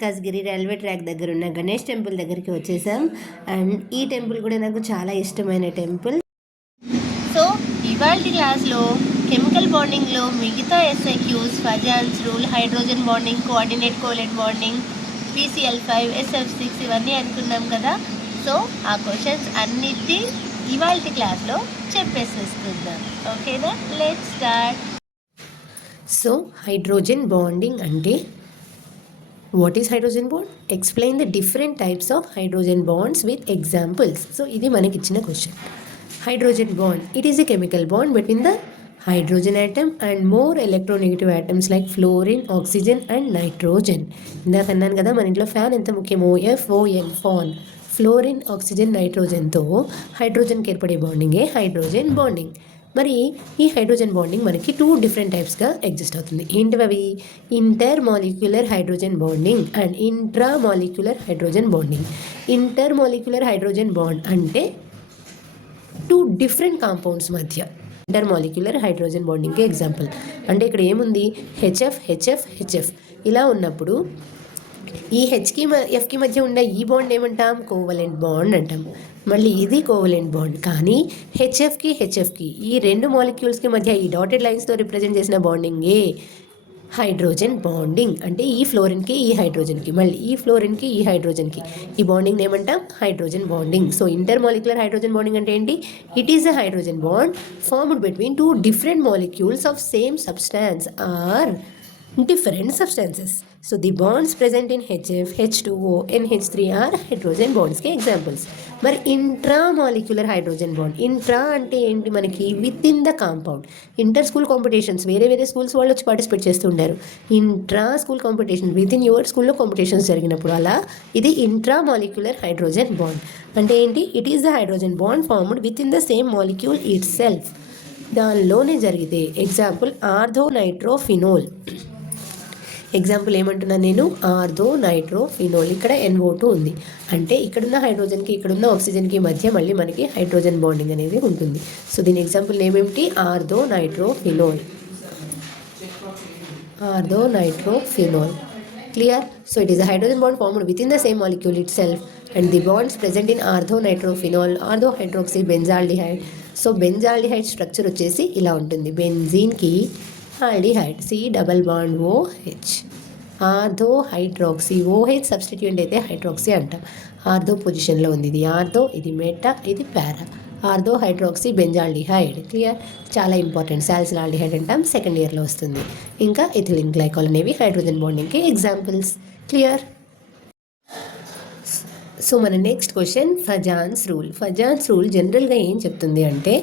Malkajgiri railway track దగ్గర ఉన్న Ganesh temple దగ్గరికి వచ్చేసాం. అండ్ ఈ టెంపుల్ కూడా నాకు చాలా ఇష్టమైన టెంపుల్. సో ఇవాళ క్లాస్లో కెమికల్ బాండింగ్లో మిగతా ఎస్ఐక్యూస్, Fajans rule, hydrogen bonding, coordinate కోలెట్ బాండింగ్, PCl5, SF6 ఇవన్నీ అనుకున్నాం కదా. సో ఆ క్వశ్చన్స్ అన్నిటి ఇవాళ క్లాస్లో చెప్పేసేసుకుందాం. ఓకేనా, let's start. So hydrogen bonding అంటే what is hydrogen bond? Explain the different types of hydrogen bonds with examples. So ఇది మనకి ఇచ్చిన question. Hydrogen bond, it is a chemical bond between the hydrogen atom and more electronegative atoms like fluorine, oxygen and nitrogen. ఇందాక అన్నాను కదా మన ఇంట్లో fan ఎంత ముఖ్యమో, FON, ఫాన్, ఫ్లోరిన్, ఆక్సిజన్, నైట్రోజన్తో హైడ్రోజన్కి ఏర్పడే బాండింగే హైడ్రోజన్ బాండింగ్. మరి ఈ హైడ్రోజన్ బాండింగ్ మనకి 2 డిఫరెంట్ టైప్స్గా ఎగ్జిస్ట్ అవుతుంది. ఏంటివి అవి? Inter molecular hydrogen bonding and intra molecular hydrogen bonding. Inter molecular hydrogen bond అంటే 2 డిఫరెంట్ కాంపౌండ్స్ మధ్య ఇంటర్ మాలిక్యులర్ హైడ్రోజన్ బాండింగ్కి ఎగ్జాంపుల్. అంటే ఇక్కడ ఏముంది? HF ఇలా ఉన్నప్పుడు ఈ హెచ్కి ఎఫ్కి మధ్య ఉండే ఈ బాండ్ ఏమంటాం? కోవలెంట్ బాండ్ అంటాం. మళ్ళీ ఇది కోవలెంట్ బాండ్. కానీ హెచ్ఎఫ్కి ఈ 2 మాలిక్యూల్స్కి మధ్య ఈ డాటెడ్ లైన్స్తో రిప్రజెంట్ చేసిన బాండింగే హైడ్రోజన్ బాండింగ్. అంటే ఈ ఫ్లోరిన్కి ఈ హైడ్రోజన్కి, మళ్ళీ ఈ ఫ్లోరిన్కి ఈ హైడ్రోజన్కి ఈ బాండింగ్ ఏమంటాం? Hydrogen bonding. So intermolecular hydrogen bonding అంటే ఏంటి? It is a hydrogen bond formed between 2 different molecules of same substance or different substances. So the bonds present in HF, H2O, NH3 are hydrogen bonds के examples. మరి intramolecular hydrogen bond, intra అంటే ఏంటి? మనకి with in the compound. Inter school competitions వేరే schools వాళ్ళు వచ్చి participate చేస్తుంటారు. Intra school competition with in your స్కూల్లో కాంపిటీషన్స్ జరిగినప్పుడు అలా ఇది ఇంట్రామాలిక్యులర్ హైడ్రోజన్ బాండ్ అంటే ఏంటి? It is the hydrogen bond formed within the same molecule it self. దానిలోనే జరిగితే ఎగ్జాంపుల్ ఆర్థో నైట్రోఫినోల్. ఎగ్జాంపుల్ ఏమంటున్నాను నేను? ఆర్థో నైట్రోఫినోల్. ఇక్కడ NO2 ఉంది అంటే ఇక్కడున్న హైడ్రోజన్కి ఇక్కడున్న ఆక్సిజన్కి మధ్య మళ్ళీ మనకి హైడ్రోజన్ బాండింగ్ అనేది ఉంటుంది. సో దీని ఎగ్జాంపుల్ ఏమేమిటి? Ortho nitrophenol. Clear? So it is a hydrogen bond formed within the same molecule itself and the bonds present in ortho nitrophenol, ortho hydroxy benzaldehyde. So benzaldehyde structure వచ్చేసి ఇలా ఉంటుంది. బెంజీన్కి aldehyde, C double bond OH. Ortho hydroxy, OH substituent అయితే hydroxy అంటాం. Ortho పొజిషన్లో ఉంది. ఇది ortho, ఇది మెటా, ఇది para. Ortho hydroxy benzaldehyde. Clear? చాలా ఇంపార్టెంట్. సాలిసిలాల్డిహైడ్ అంటాం, సెకండ్ ఇయర్లో వస్తుంది. ఇంకా ఇథిలిన్ గ్లైకాల్ అనేవి హైడ్రోజన్ బాండింగ్కి ఎగ్జాంపుల్స్. క్లియర్? సో మన next question Fajans rule. Fajans rule జనరల్గా ఏం చెప్తుంది అంటే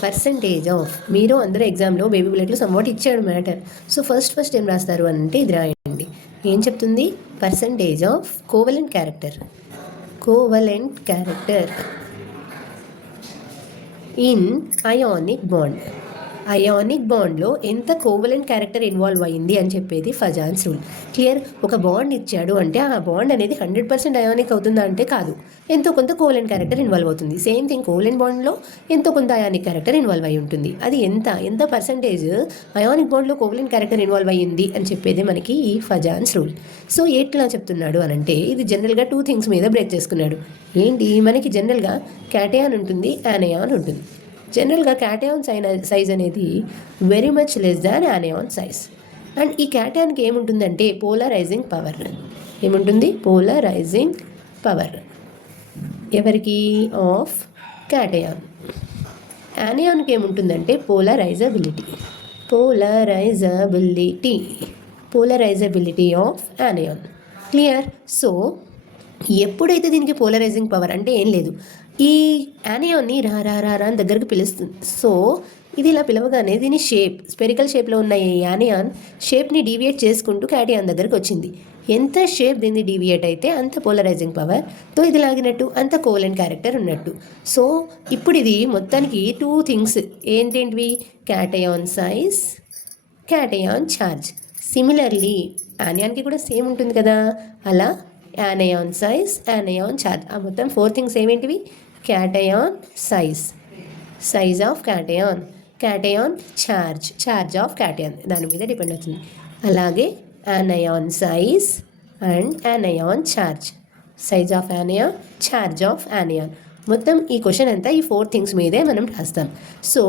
పర్సంటేజ్ ఆఫ్, మీరు అందరూ ఎగ్జామ్లో బేబీ బుల్లెట్లో సమ్వాట్ ఇచ్చాడు మ్యాటర్. సో ఫస్ట్ ఏం రాస్తారు అంటే ఇది రాయండి. ఏం చెప్తుంది? Percentage of covalent character in ionic bond. Ionic బాండ్లో ఎంత కోవలెంట్ క్యారెక్టర్ ఇన్వాల్వ్ అయ్యింది అని చెప్పేది ఫజాన్స్ రూల్. క్లియర్? ఒక బాండ్ ఇచ్చాడు అంటే ఆ బాండ్ అనేది 100% అయానిక్ అవుతుందా అంటే కాదు, ఎంతో కొంత కోవలెంట్ క్యారెక్టర్ ఇన్వాల్వ్ అవుతుంది. సేమ్ థింగ్ కోవలెంట్ బాండ్లో ఎంతో కొంత అయానిక్ క్యారెక్టర్ ఇన్వాల్వ్ అయి ఉంటుంది. అది ఎంత పర్సంటేజ్ అయానిక్ బాండ్లో కోవలెంట్ క్యారెక్టర్ ఇన్వాల్వ్ అయ్యింది అని చెప్పేది మనకి ఈ ఫజాన్స్ రూల్. సో ఎట్లా చెప్తున్నాడు అనంటే ఇది జనరల్గా 2 థింగ్స్ మీద బ్రేక్ చేసుకున్నాడు. ఏంటి? మనకి జనరల్గా క్యాటయాన్ ఉంటుంది, యానయాన్ ఉంటుంది. జనరల్గా క్యాటయాన్ సైజ్ అనేది very much less than anion size. And ఈ క్యాటయాన్కి ఏముంటుందంటే పోలరైజింగ్ పవర్. ఏముంటుంది? Polarizing power. ఎవరికి? Of cation. యానయాన్కి ఏముంటుందంటే polarizability of anion. Clear? So ఎప్పుడైతే దీనికి పోలరైజింగ్ పవర్ అంటే ఏం లేదు, ఈ యానయాన్ని రా అని దగ్గరికి పిలుస్తుంది. సో ఇది ఇలా పిలవగానే దీని స్పెరికల్ షేప్లో ఉన్న ఈ యానయాన్ షేప్ని డీవియేట్ చేసుకుంటూ క్యాటయాన్ దగ్గరికి వచ్చింది. ఎంత షేప్ దీన్ని డీవియేట్ అయితే అంత పోలరైజింగ్ పవర్తో ఇది లాగినట్టు, అంత కోవలెంట్ క్యారెక్టర్ ఉన్నట్టు. సో ఇప్పుడు ఇది మొత్తానికి 2 థింగ్స్ ఏంటేంటివి? Cation size, cation charge. Similarly యానయాన్కి కూడా సేమ్ ఉంటుంది కదా, అలా యానయాన్ సైజ్, యానయాన్ ఛార్జ్, ఆ మొత్తం 4 థింగ్స్ ఏమేంటివి? Cation size of cation charge of cation దాని మీద డిపెండ్ అవుతుంది. అలాగే anion size, and anion charge. Size of anion, charge of anion. మొత్తం ఈ క్వశ్చన్ అంతా ఈ 4 థింగ్స్ మీదే మనం రాస్తాం. సో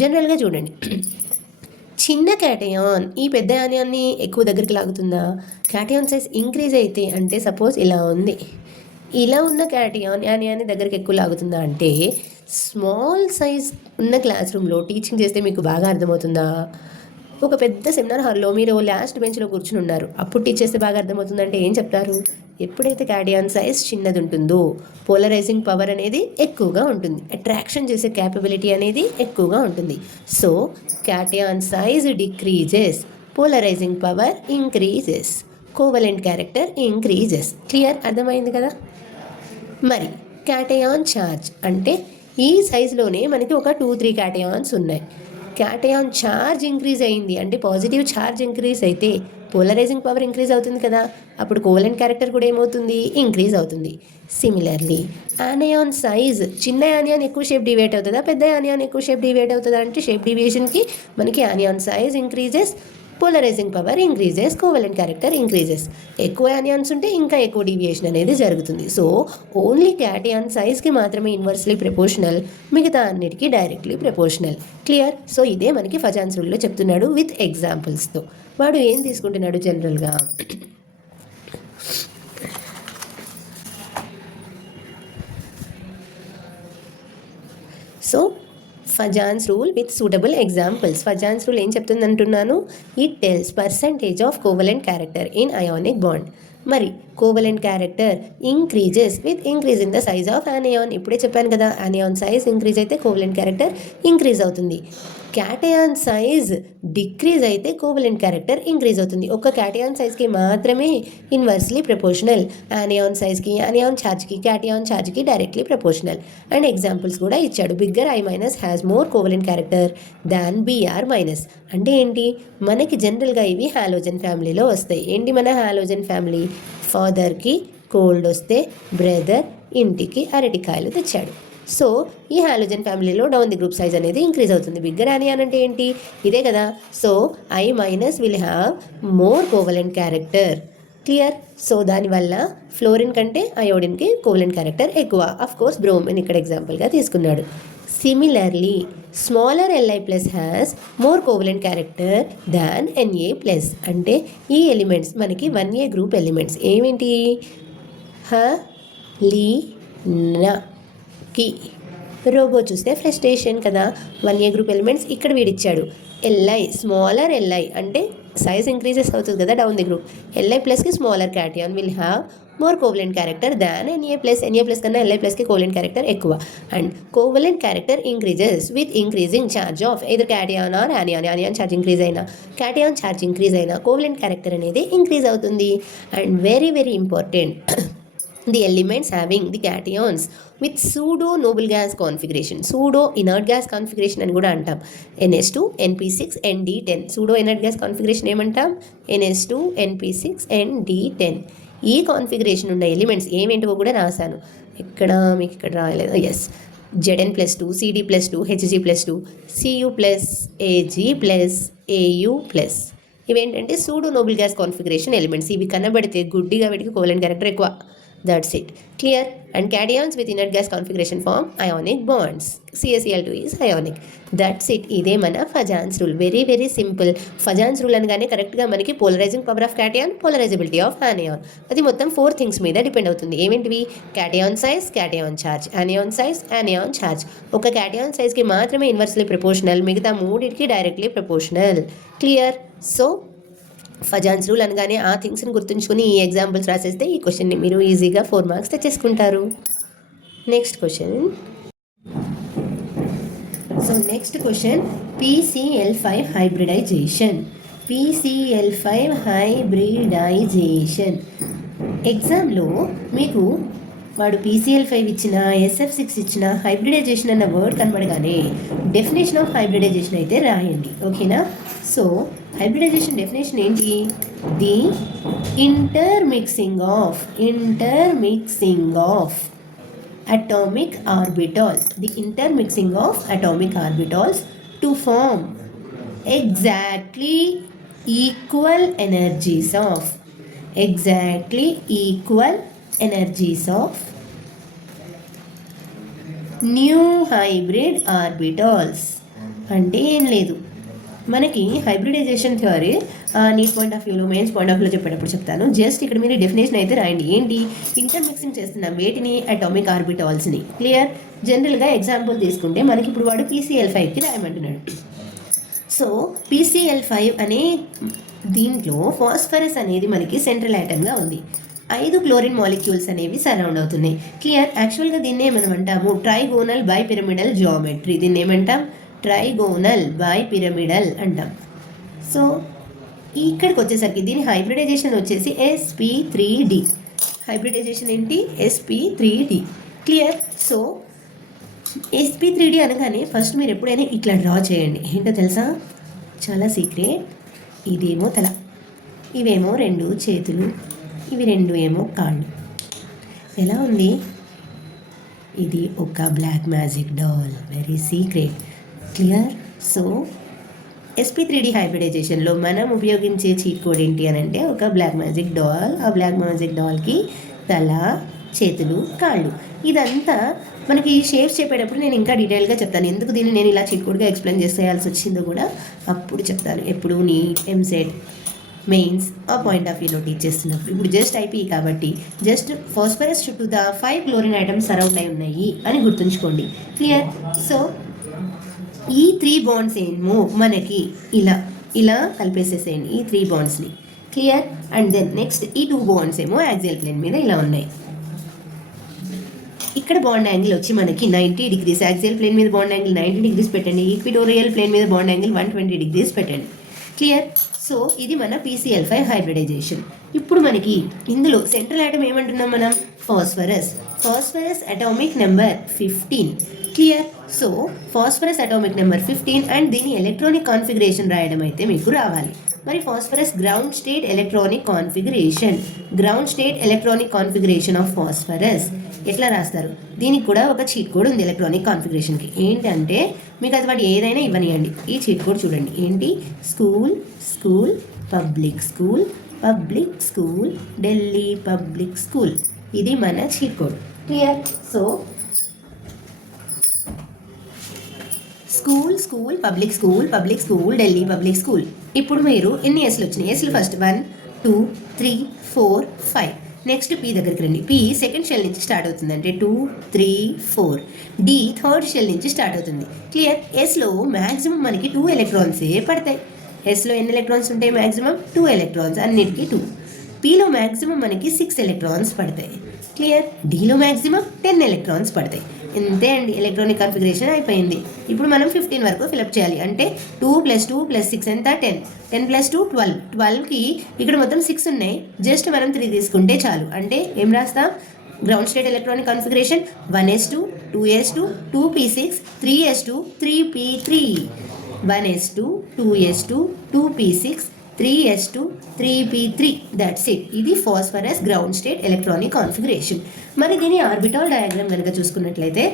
జనరల్గా చూడండి, చిన్న క్యాటయాన్ ఈ పెద్ద యానియాన్ని ఎక్కువ దగ్గరికి లాగుతుందా? క్యాటయాన్ సైజ్ ఇంక్రీజ్ అయితే, అంటే సపోజ్ ఇలా ఉంది, ఇలా ఉన్న క్యాటయాన్ యానియాన్ని దగ్గరికి ఎక్కువ లాగుతుందా అంటే, స్మాల్ సైజ్ ఉన్న క్లాస్ రూమ్లో టీచింగ్ చేస్తే మీకు బాగా అర్థమవుతుందా? ఒక పెద్ద సెమినార్ హాల్లో మీరు లాస్ట్ బెంచ్లో కూర్చుని ఉన్నారు, అప్పుడు టీచ్ చేస్తే బాగా అర్థమవుతుందంటే ఏం చెప్తారు? ఎప్పుడైతే క్యాటయాన్ సైజ్ చిన్నది ఉంటుందో పోలరైజింగ్ పవర్ అనేది ఎక్కువగా ఉంటుంది, అట్రాక్షన్ చేసే క్యాపబిలిటీ అనేది ఎక్కువగా ఉంటుంది. So cation size decreases, polarising power increases, covalent character increases. Clear? అర్థమైంది కదా? మరి క్యాటయాన్ ఛార్జ్ అంటే ఈ సైజులోనే మనకి ఒక 2-3 క్యాటయాన్స్ ఉన్నాయి. క్యాటయాన్ ఛార్జ్ ఇంక్రీజ్ అయింది అంటే పాజిటివ్ ఛార్జ్ ఇంక్రీజ్ అయితే పోలరైజింగ్ పవర్ ఇంక్రీజ్ అవుతుంది కదా, అప్పుడు కోవలెంట్ క్యారెక్టర్ కూడా ఏమవుతుంది? ఇంక్రీజ్ అవుతుంది. సిమిలర్లీ యానియాన్ సైజ్, చిన్న యానియాన్ ఎక్కువ షేప్ డివేట్ అవుతుందా, పెద్ద యానియాన్ ఎక్కువ షేప్ డివేట్ అవుతుందా అంటే షేప్ డివియేషన్కి మనకి anion size increases, polarising power increases, covalent character increases. ఎక్కువ యానియాన్స్ ఉంటే ఇంకా ఎక్కువ డీవియేషన్ అనేది జరుగుతుంది. సో ఓన్లీ క్యాటయాన్ సైజ్కి మాత్రమే ఇన్వర్స్లీ ప్రపోర్షనల్, మిగతా అన్నిటికీ డైరెక్ట్లీ ప్రపోర్షనల్. క్లియర్? సో ఇదే మనకి ఫజాన్స్ రూల్లో చెప్తున్నాడు విత్ ఎగ్జాంపుల్స్తో. వాడు ఏం తీసుకుంటున్నాడు జనరల్గా, so Fajans rule with suitable examples. Fajans rule ఏం చెప్తుంది అంటున్నాను? It tells percentage of covalent character in ionic bond. మరి covalent character increases with increase in the size of anion. ఇప్పుడే చెప్పాను కదా, యానియాన్ సైజ్ ఇంక్రీజ్ అయితే కోవలెంట్ క్యారెక్టర్ ఇంక్రీజ్ అవుతుంది. Cation size decrease అయితే కోవలెంట్ క్యారెక్టర్ ఇంక్రీజ్ అవుతుంది. ఒక cation సైజ్కి మాత్రమే ఇన్వర్స్లీ ప్రపోర్షనల్, యానియాన్ సైజ్కి, యానియాన్ ఛార్జ్కి, క్యాటయాన్ ఛార్జ్కి డైరెక్ట్లీ ప్రపోర్షనల్. అండ్ ఎగ్జాంపుల్స్ కూడా ఇచ్చాడు. Bigger I- has more covalent character than Br-. అంటే ఏంటి? మనకి జనరల్గా ఇవి హాలోజన్ ఫ్యామిలీలో వస్తాయి. ఏంటి మన హాలోజన్ ఫ్యామిలీ? ఫాదర్కి కోల్డ్ వస్తే బ్రదర్ ఇంటికి అరటికాయలు తెచ్చాడు. సో ఈ హాలోజన్ ఫ్యామిలీలో డౌన్ ది గ్రూప్ సైజ్ అనేది ఇంక్రీజ్ అవుతుంది. బిగ్గర్ యానియాన్ అంటే ఏంటి? ఇదే కదా. So I- will have more covalent character. Clear? So దానివల్ల ఫ్లోరిన్ కంటే అయోడిన్కి కోవలెంట్ క్యారెక్టర్ ఎక్కువ. అఫ్ కోర్స్ బ్రోమిన్ ఇక్కడ ఎగ్జాంపుల్గా తీసుకున్నాడు. Similarly smaller Li+ has more covalent character than Na+. అంటే ఈ ఎలిమెంట్స్ మనకి 1A గ్రూప్ ఎలిమెంట్స్ ఏమిటి? కి రోబో చూస్తే ఫ్రస్ట్రేషన్ కదా. 1A గ్రూప్ ఎలిమెంట్స్ ఇక్కడ వీడిచ్చాడు. Li స్మాలర్ Li అంటే సైజ్ ఇంక్రీజెస్ అవుతుంది కదా డౌన్ ది గ్రూప్. Li+కి smaller cation will have more covalent character than Na+. కన్నా Li+కి కోవలెంట్ క్యారెక్టర్ ఎక్కువ. And covalent character increases with increasing charge of either cation or anion. Anion charge increase అయినా, cation charge increase అయినా covalent character అనేది increase అవుతుంది. And very very important, the elements having the cations with pseudo noble gas configuration, pseudo inert gas configuration అని కూడా అంటాం. NH2 NP6 ND10 pseudo inert gas configuration ఏమంటాం? NH2 NP6 ND10. ఈ configuration ఉన్న elements ఏమేంటివో కూడా రాశాను. ఇక్కడ మీకు ఇక్కడ రాయలేదు. Yes, Zn+2 Cd+2 Hg+2 Cu+Ag+Au+. ఇవేంటంటే pseudo noble gas configuration elements. ఇవి కనబడితే గుడ్డిగా వీటికి కోవలెంట్ క్యారెక్టర్ ఎక్కువ. That's it. Clear? And cations with inert gas configuration form ionic bonds. CaCl2 is ionic. That's it. ఇదే మన Fajans rule. Very very simple. ఫజాన్స్ rule అనగానే కరెక్ట్గా మనకి polarizing power of cation, polarizability of anion, అది మొత్తం 4 things మీద depend అవుతుంది. ఏమిటివి? Cation size, cation charge, anion size, anion charge. ఒక క్యాటయాన్ సైజ్కి మాత్రమే ఇన్వర్స్లీ ప్రపోర్షనల్, మిగతా మూడింటికి directly proportional. Clear? So Fajans rule అనగానే ఆ థింగ్స్ని గుర్తుంచుకొని ఈ ఎగ్జాంపుల్స్ రాసేస్తే ఈ క్వశ్చన్ని మీరు ఈజీగా 4 మార్క్స్ తెచ్చేసుకుంటారు. Next question. So next question, PCl5 hybridization. PCl5 hybridization ఎగ్జామ్లో మీకు వాడు PCl5 ఇచ్చిన, SF6 ఇచ్చిన, హైబ్రిడైజేషన్ అన్న వర్డ్ కనబడగానే డెఫినేషన్ ఆఫ్ హైబ్రిడైజేషన్ అయితే రాయండి. ఓకేనా? సో హైబ్రిడైజేషన్ డెఫినేషన్ ఏంటి? The intermixing of atomic orbitals, the intermixing of atomic orbitals to form exactly equal energies of exactly equal energies of new hybrid orbitals. అంటే ఏం లేదు, మనకి hybridization theory NEET point of వ్యూలో, mains point of వ్యూలో చెప్పేటప్పుడు చెప్తాను. Just ఇక్కడ మీరు డెఫినేషన్ అయితే రాయండి. ఏంటి? ఇంటర్ మిక్సింగ్ చేస్తున్నాం వేటిని? అటామిక్ ఆర్బిటాల్స్ని. క్లియర్? జనరల్గా ఎగ్జాంపుల్ తీసుకుంటే మనకి ఇప్పుడు వాడు PCl5కి రాయమంటున్నాడు. సో PCl5 అనే దీంట్లో ఫాస్ఫరస్ అనేది మనకి సెంట్రల్ ఐటమ్గా ఉంది. 5 క్లోరిన్ మాలిక్యూల్స్ అనేవి సరౌండ్ అవుతున్నాయి. క్లియర్? యాక్చువల్గా దీన్ని ఏమనం అంటాము? Trigonal bipyramidal geometry. దీన్ని ఏమంటాం? ట్రైగోనల్ బైపిరమిడల్ అంటాం. సో ఇక్కడికి వచ్చేసరికి దీని హైబ్రిడైజేషన్ వచ్చేసి sp3d. హైబ్రిడైజేషన్ ఏంటి? sp3d. క్లియర్? సో sp3d అనగానే ఫస్ట్ మీరు ఎప్పుడైనా ఇట్లా డ్రా చేయండి. ఏంటో తెలుసా? చాలా సీక్రెట్. ఇదేమో తల, ఇవేమో 2 చేతులు, ఇవి 2 ఏమో కాళ్ళు. ఎలా ఉంది? ఇది ఒక black magic doll. Very secret. Clear? So sp3d హైబ్రిడైజేషన్లో మనం ఉపయోగించే చీట్ కోడ్ ఏంటి అని అంటే ఒక బ్లాక్ మ్యాజిక్ డాల్. ఆ బ్లాక్ మ్యాజిక్ డాల్కి తల, చేతులు, కాళ్ళు. ఇదంతా మనకి షేప్స్ చెప్పేటప్పుడు నేను ఇంకా డీటెయిల్గా చెప్తాను. ఎందుకు దీన్ని నేను ఇలా చీట్ కోడ్గా ఎక్స్ప్లెయిన్ చేసేయాల్సి వచ్చిందో కూడా అప్పుడు చెప్తాను. ఎప్పుడు నీట్, ఎంసెట్, మెయిన్స్ ఆ పాయింట్ ఆఫ్ వ్యూలో టీచ్ చేస్తున్నప్పుడు. ఇప్పుడు జస్ట్ ఐపీ కాబట్టి జస్ట్ ఫాస్ఫరస్ చుట్టూ 5 క్లోరిన్ ఐటమ్స్ సరౌండ్ అయి ఉన్నాయి అని గుర్తుంచుకోండి. క్లియర్? సో ఈ 3 బాండ్స్ ఏమో మనకి ఇలా ఇలా కలిపేసేసేయండి ఈ 3 బాండ్స్ని. క్లియర్? అండ్ దెన్ నెక్స్ట్ ఈ 2 బాండ్స్ ఏమో యాక్సియల్ ప్లేన్ మీద ఇలా ఉన్నాయి. ఇక్కడ బాండ్ యాంగిల్ వచ్చి మనకి 90 డిగ్రీస్. యాక్సియల్ ప్లేన్ మీద బాండ్ యాంగిల్ 90 డిగ్రీస్ పెట్టండి. ఈక్విటోరియల్ ప్లేన్ మీద బాండ్ యాంగిల్ 120 డిగ్రీస్ పెట్టండి. క్లియర్? సో ఇది మన PCl5 హైబ్రిడైజేషన్. ఇప్పుడు మనకి ఇందులో సెంట్రల్ ఐటమ్ ఏమంటున్నాం మనం? Phosphorus. Phosphorus atomic number 15. Clear? So phosphorus atomic number 15 and దీని ఎలక్ట్రానిక్ కాన్ఫిగరేషన్ రాయడం అయితే మీకు రావాలి. మరి phosphorus ground state electronic configuration. Ground state electronic configuration of phosphorus ఎట్లా రాస్తారు? దీనికి కూడా ఒక చీట్ కోడ్ ఉంది ఎలక్ట్రానిక్ కాన్ఫిగరేషన్కి. ఏంటంటే మీకు అది వాడు ఏదైనా ఇవ్వనియండి, ఈ చీట్ కోడ్ చూడండి. ఏంటి? School, school, public school, public school, Delhi public school. ఇది మన cheat code. Clear? So school, school, public school, public school, Delhi public school. ఇప్పుడు మీరు ఎన్ని ఎస్లు వచ్చినాయి? ఎస్లు ఫస్ట్ 1 2 3 4 5. నెక్స్ట్ పీ దగ్గరికి రండి. పీ సెకండ్ షెల్ నుంచి స్టార్ట్ అవుతుంది, అంటే 2 3 4. డి థర్డ్ షెల్ నుంచి స్టార్ట్ అవుతుంది. క్లియర్? ఎస్లో మ్యాక్సిమం మనకి 2 ఎలక్ట్రాన్సే పడతాయి. ఎస్లో ఎన్ని ఎలక్ట్రాన్స్ ఉంటాయి? మ్యాక్సిమం 2 ఎలక్ట్రాన్స్, అన్నిటికీ 2. పీలో మ్యాక్సిమం మనకి 6 ఎలక్ట్రాన్స్ పడతాయి. క్లియర్? డీలో మ్యాక్సిమం 10 ఎలక్ట్రాన్స్ పడతాయి. ఇంతే అండి, ఎలక్ట్రానిక్ కాన్ఫిగరేషన్ అయిపోయింది. ఇప్పుడు మనం 15 వరకు ఫిలప్ చేయాలి. అంటే 2 + 2 + 6 ఎంత? 10. 10 + 2 12. 12కి ఇక్కడ మొత్తం 6 ఉన్నాయి. జస్ట్ మనం 3 తీసుకుంటే చాలు. అంటే ఏం రాస్తాం? Ground state electronic configuration 1s2 2s2 2p6 3s2 3p3. 1s2 2s2 2p6 3s2 3p3. That's it. ఇది phosphorus ground state electronic configuration. మరి దీని ఆర్బిటాల్ డయాగ్రామ్ కనుక చూసుకున్నట్లయితే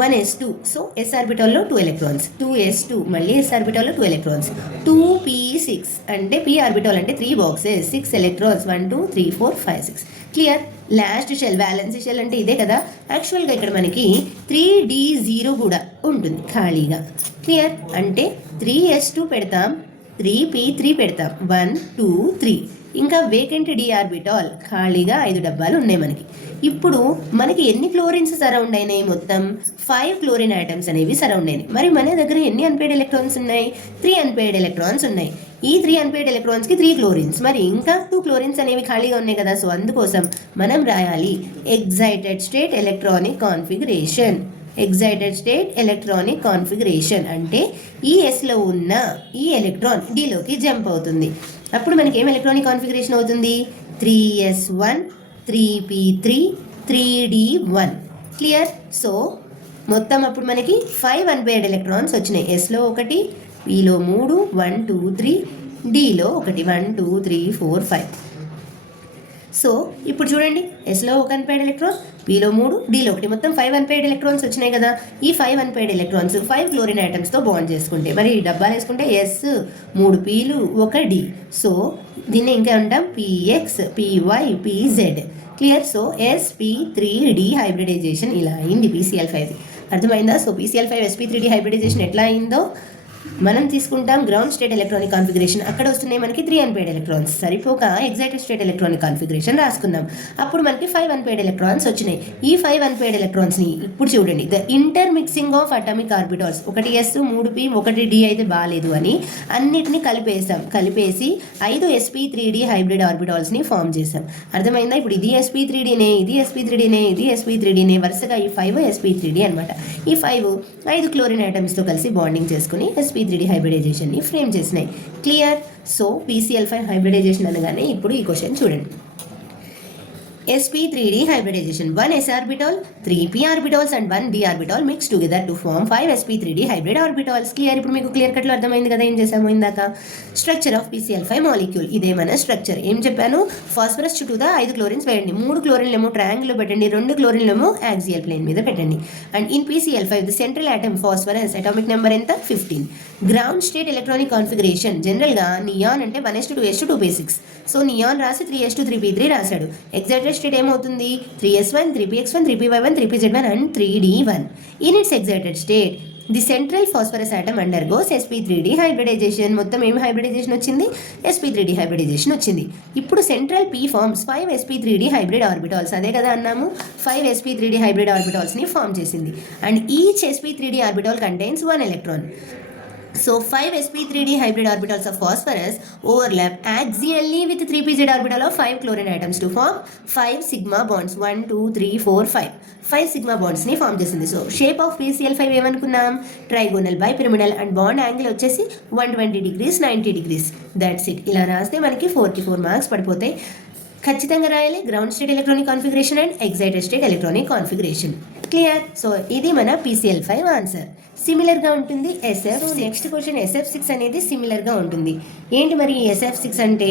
1s2. So s ఆర్బిటాల్లో 2 electrons, 2s2 మళ్ళీ s ఆర్బిటాల్లో 2 ఎలక్ట్రాన్స్, 2p6 అంటే p orbital అంటే 3 boxes, 6 electrons, 1 2 3 4 5 6. Clear? Last shell, valency shell అంటే ఇదే కదా. యాక్చువల్గా ఇక్కడ మనకి 3d0 కూడా ఉంటుంది ఖాళీగా. క్లియర్? అంటే 3s2 పెడతాం, 3p3 పెడతాం, 1 2 3. ఇంకా వేకెంట్ డి ఆర్బిటాల్ ఖాళీగా 5 డబ్బాలు ఉన్నాయి మనకి. ఇప్పుడు మనకి ఎన్ని క్లోరిన్స్ సరౌండ్ అయినాయి? మొత్తం 5 క్లోరిన్ ఐటమ్స్ అనేవి సరౌండ్ అయినాయి. మరి మన దగ్గర ఎన్ని అన్పేడ్ ఎలక్ట్రాన్స్ ఉన్నాయి? 3 అన్పేడ్ ఎలక్ట్రాన్స్ ఉన్నాయి. ఈ 3 అన్పేడ్ ఎలక్ట్రాన్స్కి 3 క్లోరిన్స్, మరి ఇంకా 2 క్లోరిన్స్ అనేవి ఖాళీగా ఉన్నాయి కదా. సో అందుకోసం మనం రాయాలి excited state electronic configuration. Excited state electronic configuration అంటే ఈ ఎస్లో ఉన్న ఈ ఎలక్ట్రాన్ డీలోకి జంప్ అవుతుంది. అప్పుడు మనకి ఏం ఎలక్ట్రానిక్ కాన్ఫిగరేషన్ అవుతుంది? 3s1 3p3 3d1. Clear? So మొత్తం అప్పుడు మనకి 5 అన్పేర్డ్ ఎలక్ట్రాన్స్ వచ్చినాయి. ఎస్లో 1, పిలో 3 1 2 3, డిలో 1 1 2 3 4 5. సో ఇప్పుడు చూడండి, ఎస్లో ఒక అన్పేర్డ్ ఎలక్ట్రాన్, పిలో 3, డిలో 1, మొత్తం 5 అన్పేర్డ్ ఎలక్ట్రాన్స్ వచ్చినాయి కదా. ఈ 5 అన్పేర్డ్ ఎలక్ట్రాన్స్ 5 క్లోరిన్ ఐటమ్స్తో బాండ్ చేసుకుంటే, మరి డబ్బాలు వేసుకుంటే ఎస్, 3 పీలు, 1 డి. సో దీన్ని ఇంకా ఉంటాం px, py, pz. Clear. So sp3d hybridization ఇలా అయింది PCl5. అర్థమైందా? సో PCl5 sp3d హైబ్రిడైజేషన్ ఎట్లా అయిందో మనం తీసుకుంటాం. గ్రౌండ్ స్టేట్ ఎలక్ట్రానిక్ కాన్ఫిగరేషన్, అక్కడ వస్తున్నాయి మనకి 3 అన్పేర్డ్ ఎలక్ట్రాన్స్. సరిపోక ఎగ్జైటెడ్ స్టేట్ ఎలక్ట్రానిక్ కాన్ఫిగరేషన్ రాసుకున్నాం. అప్పుడు మనకి 5 అన్పేర్డ్ ఎలక్ట్రాన్స్ వచ్చినాయి. ఈ 5 అన్పేర్డ్ ఎలక్ట్రాన్స్ని ఇప్పుడు చూడండి, the inter mixing of atomic orbitals, 1 s, 3 p, 1 d అయితే బాగాలేదు అని అన్నిటిని కలిపేసాం. కలిపేసి 5 sp3d హైబ్రిడ్ ఆర్బిటాల్స్ని ఫామ్ చేసాం. అర్థమైందా? ఇప్పుడు ఇది sp3dనే, ఇది sp3dనే, ఇది sp3dనే, వరుసగా ఈ 5 sp3d అనమాట. ఈ 5 క్లోరిన్ ఐటమ్స్తో కలిసి బాండింగ్ చేసుకుని sp3d హైబ్రిడైజేషన్ని ఫ్రేమ్ చేసినాయి. క్లియర్. సో PCl5 హైబ్రిడైజేషన్ అనగానే ఇప్పుడు ఈ క్వశ్చన్ చూడండి. sp3d hybridization, 1 s orbital, 3 p orbitals and 1 d orbital mixed together to form 5 sp3d hybrid orbitals. Clear. ఇప్పుడు మీకు క్లియర్ కట్లో అర్థమైంది కదా ఏం చేసాము ఇందాక. స్ట్రక్చర్ ఆఫ్ PCl5 మాలిక్యూల్, ఇదే మన స్ట్రక్చర్. ఏం చెప్పాను? ఫాస్ఫరస్ చుట్టూదా 5 క్లోరిన్స్ వేయండి, 3 క్లోరిన్లేమో ట్రయాంగిల్లో పెట్టండి, 2 క్లోరిన్లేమో యాక్సియల్ ప్లేన్ మీద పెట్టండి. And in PCl5 the central atom phosphorus, atomic number ఎంత? 15. గ్రౌండ్ స్టేట్ ఎలక్ట్రానిక్ కాన్ఫిగరేషన్, జనరల్గా నియాన్ అంటే 1s2 2s2 2p6. So neon రాసి 3s2 3p3 రాశాడు. ఎగ్జైటెడ్ స్టేట్ ఏమవుతుంది? 3s1 3px1 3py1 3pz1 and 3d1. In its excited state the central phosphorus atom undergoes sp3d hybridization. మొత్తం ఏం hybridization వచ్చింది? sp3d hybridization వచ్చింది. ఇప్పుడు central p forms 5 sp3d hybrid orbitals. అదే కదా అన్నాము, 5 sp3d హైబ్రిడ్ ఆర్బిటాల్స్ని ఫామ్ చేసింది. And each sp3d orbital contains 1 electron. So 5 sp3d hybrid orbitals of phosphorus overlap axially with 3pz orbital of 5 chlorine atoms to form 5 sigma bonds. 1 2 3 4 5 5 sigma bonds ని form చేసింది. So shape of PCl5 ఏమనుకున్నాం? Trigonal, bipyramidal and bond angle వచ్చేసి 120 degrees 90 degrees. That's it. ఇలా రాస్తే మనకి 4కి 4 marks పడిపోతాయి. ఖచ్చితంగా రాయాలి ground state electronic configuration and excited state electronic configuration. Clear. So ఇది మన PCl5 ఆన్సర్. సిమిలర్గా ఉంటుంది SF. నెక్స్ట్ క్వశ్చన్ SF6 అనేది సిమిలర్గా ఉంటుంది. ఏంటి మరి SF6 అంటే?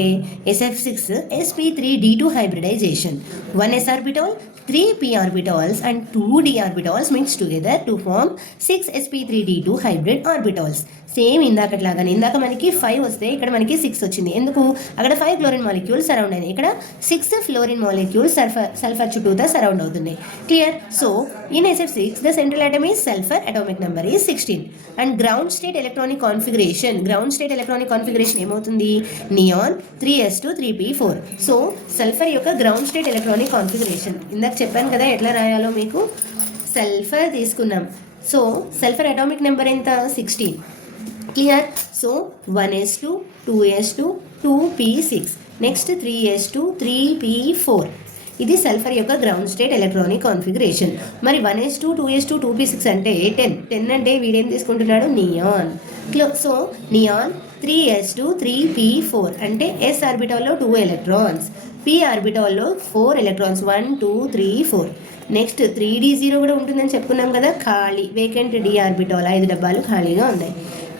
SF6 sp3d2 hybridization, 1 s orbital, 3 p orbitals and 2 d orbitals mixed together to form 6 sp3d2 hybrid orbitals. Same ఇందాకట్లాగానే, ఇందాక మనకి 5 వస్తే ఇక్కడ మనకి 6 వచ్చింది. ఎందుకు? అక్కడ 5 క్లోరిన్ మాలిక్యూల్స్ సరౌండ్ అయినాయి, ఇక్కడ 6 ఫ్లోరిన్ మాలిక్యూల్స్ సల్ఫర్ చుట్టూతా సరౌండ్ అవుతున్నాయి. Clear. So in SF6 the central atom is sulphur, atomic number is 16. And ground state electronic configuration ఏమవుతుంది? Neon 3s2 3p4. So sulphur యొక్క గ్రౌండ్ స్టేట్ ఎలక్ట్రానిక్ కాన్ఫిగరేషన్ ఇందాక చెప్పాను కదా ఎట్లా రాయాలో మీకు. సల్ఫర్ తీసుకున్నాం. సో సల్ఫర్ అటామిక్ నెంబర్ ఎంత? 16. Clear. So 1s2 2s2 2p6, next 3s2 3p4. ఇది సల్ఫర్ యొక్క గ్రౌండ్ స్టేట్ ఎలక్ట్రానిక్ కాన్ఫిగరేషన్. మరి 1s2 2s2 2p6 అంటే 10 అంటే వీడేం తీసుకుంటున్నాడు? Neon. So neon 3s2 3p4 అంటే s ఆర్బిటాల్లో 2 electrons, p ఆర్బిటాల్లో 4 electrons, 1 2 3 4. Next 3d0 కూడా ఉంటుందని చెప్పుకున్నాం కదా, ఖాళీ వేకెంట్ d ఆర్బిటాల్, 5 డబ్బాలు ఖాళీగా ఉన్నాయి.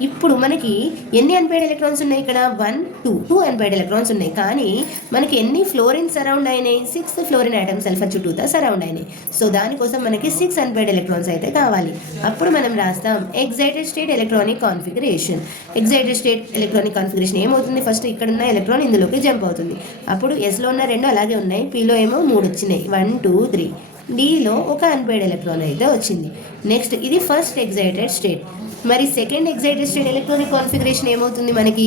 ఇప్పుడు మనకి ఎన్ని అన్పేర్డ్ ఎలక్ట్రాన్స్ ఉన్నాయి? ఇక్కడ 1 2 అన్పేర్డ్ ఎలక్ట్రాన్స్ ఉన్నాయి. కానీ మనకి ఎన్ని ఫ్లోరిన్ సరౌండ్ అయినాయి? 6 ఫ్లోరిన్ ఐటమ్ సల్ఫర్ చుట్టూతా సరౌండ్ అయినాయి. సో దానికోసం మనకి 6 అన్పేర్డ్ ఎలక్ట్రాన్స్ అయితే కావాలి. అప్పుడు మనం రాస్తాం excited state electronic configuration. Excited state electronic configuration ఏమవుతుంది? ఫస్ట్ ఇక్కడ ఉన్న ఎలక్ట్రాన్ ఇందులోకి జంప్ అవుతుంది. అప్పుడు ఎస్లో ఉన్న 2 అలాగే ఉన్నాయి, పిలో ఏమో 3 వచ్చినాయి, 1 2 3. డీలో ఒక అన్పేర్డ్ ఎలక్ట్రాన్ అయితే వచ్చింది. నెక్స్ట్ ఇది ఫస్ట్ ఎగ్జైటెడ్ స్టేట్. మరి second excited state electronic configuration ఏమవుతుంది మనకి?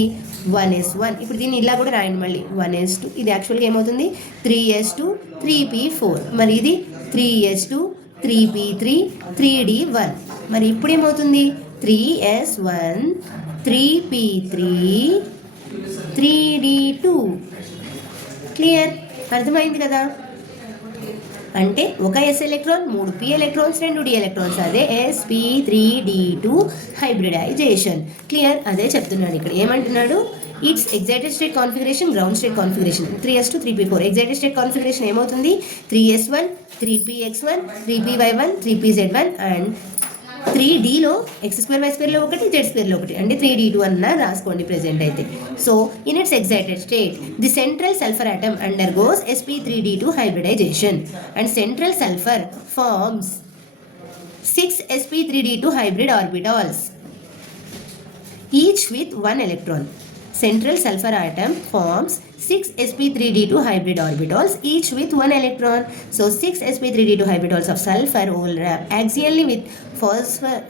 1s1. ఇప్పుడు దీన్ని ఇలా కూడా రాయండి మళ్ళీ, 1s2. ఇది యాక్చువల్గా ఏమవుతుంది? 3s2 3p4. మరి ఇది 3s2 3p3 3d1. మరి ఇప్పుడు ఏమవుతుంది? 3s1 3p3 3d2. క్లియర్. అర్థమైంది కదా? అంటే ఒక s electron, 3 p electrons, 2 d electrons. అదే sp3d2 హైబ్రిడైజేషన్. క్లియర్. అదే చెప్తున్నాడు ఇక్కడ. ఏమంటున్నాడు? It's excited state configuration, ground state configuration. 3s2 3p4. Excited state configuration ఏమవుతుంది? 3s1 3px1 3py1 3pz1 and 3Dలో x²y² ఒకటి z² ఒకటి అంటే 3D2 అన్న రాసుకోండి ప్రెజెంట్ అయితే. So in its excited state the central sulphur atom undergoes sp3d2 hybridization and central sulphur forms 6 sp3d2 hybrid orbitals each with 1 electron. Central sulfur atom forms 6 sp3d2 hybrid orbitals each with 1 electron. So 6 sp3d2 hybrids of sulfur overlap axially with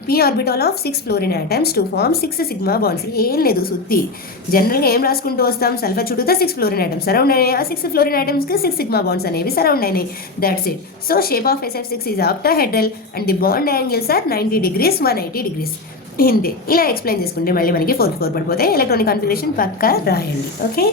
p orbital of 6 fluorine atoms to form 6 sigma bonds. ఏం లేదు సుత్తి జనరల్గా ఏం రాసుకుంటూ వస్తాం, sulphur చుట్టూతో 6 fluorine items surround అయినాయి, ఆ 6 ఫ్లోరిన్ ఐటమ్స్కి 6 సిగ్మా బాండ్స్ అనేవి సరౌండ్ అయినాయి. That's it. So shape of SF6 is octahedral and the bond angles are 90 degrees 180 degrees. ఇంతే. ఇలా ఎక్స్ప్లెయిన్ చేసుకుంటే మళ్ళీ మనకి 4 పడిపోతే ఎలక్ట్రానిక్ కాన్ఫిగరేషన్ పక్కా రాయండి. ఓకే.